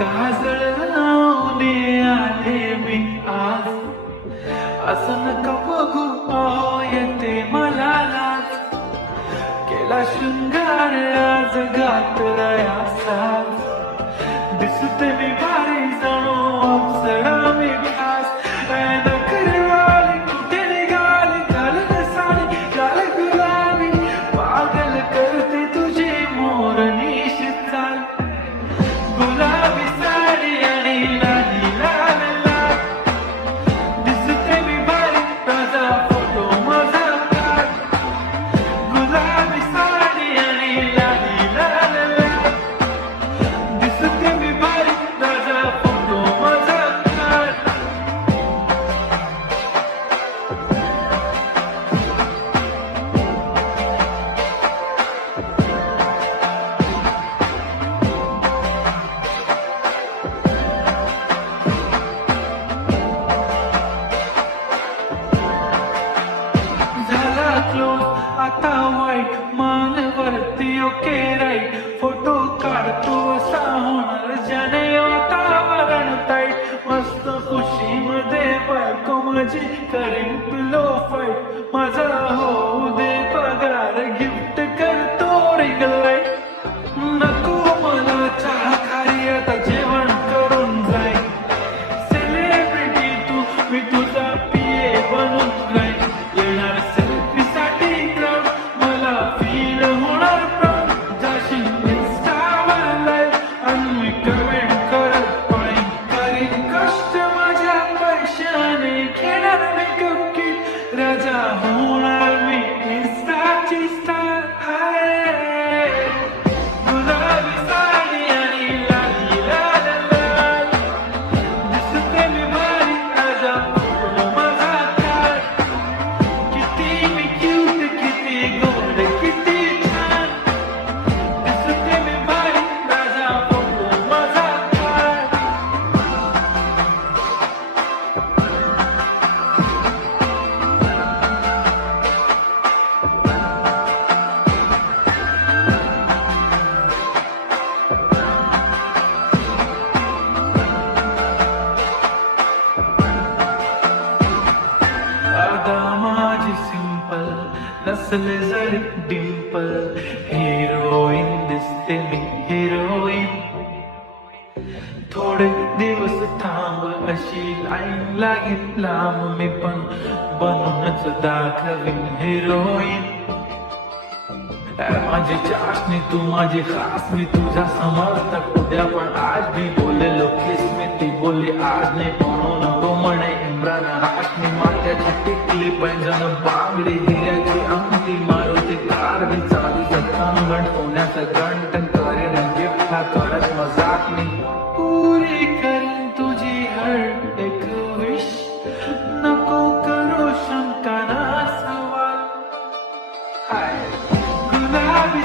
काजळ लावणे आले मी आज, असं नका बघू अहो येते मला लाज. केला शृंगार आज घातलाय साज, दिसते मी भारी जणू अप्सरा मी खास. नखरवाली कुठे निघाली घालून साडी गाल गुलाबी, पागल करते तुझी मोरनीश चाल. गुलाबी साडी आणि लाली लाल लाल, दिसते मी भारी ताजा फोटो माझा काढ. गुलाबी साडी आणि लाली लाल लाल, दिसते मी भारी ताजा फोटो माझा काढ. झाला क्लोज आता वाईट, मान वरती ओके राईट. फोटो काढतो असा होणार ज्याने वातावरण ताईट. मस्त खुशी मध्ये बायको माझी करीन पिलो फाईट. माझा होऊ दे पगार गिफ्ट करतो रिंग लाईट. नको मला चहा खारी आता जेवण करून जाईल. सेलिब्रिटी तू मी तुझा पिये बनून जाईल. येणार सेल्फी साठी क्राऊड, मला फील होणार प्राऊड. जाशील इन्स्टावर लाईव्ह आणि मी कमेंट करत पाहिन. करीन कष्ट माझ्या पैशाने, घेणार मेकअप किट. राजा होणार मी इन्स्टाची स्टार. हाय गुलाबी साडी आणि लाली लाल लाल, दिसते मी भारी ताजा फोटो माझा काढ. किती मी क्यूट किती गोड किती छान, दिसते मी भारी ताजा फोटो माझा काढ. अदा माझी सिंपल, नसले जरी डिंपल. हिरोईन दिसते मी हिरोईन. थोडे दिवस थांब अशी लाईन लागेल लांब, मी पण बनूनच दाखवीन हिरोईन. माझी चाशनी तू माझी खास, मी तुझा समर्थक उद्या पण आज भी बोलेलो किस मी. ती बोलली आज नाही म्हणू नको म्हणे इम्रान हाशमी. माथ्याची टिकली पैंजण बांगडी, हिऱ्याची अंगठी, मारुती कार मी चांदीचं कंगण, सोन्याचं गंटन. करेन गिफ्ट हा करत मजाक मी. पुरी करीन तुझी हर एक विश, नको करू शंका ना सवाल. हाय गुलाबी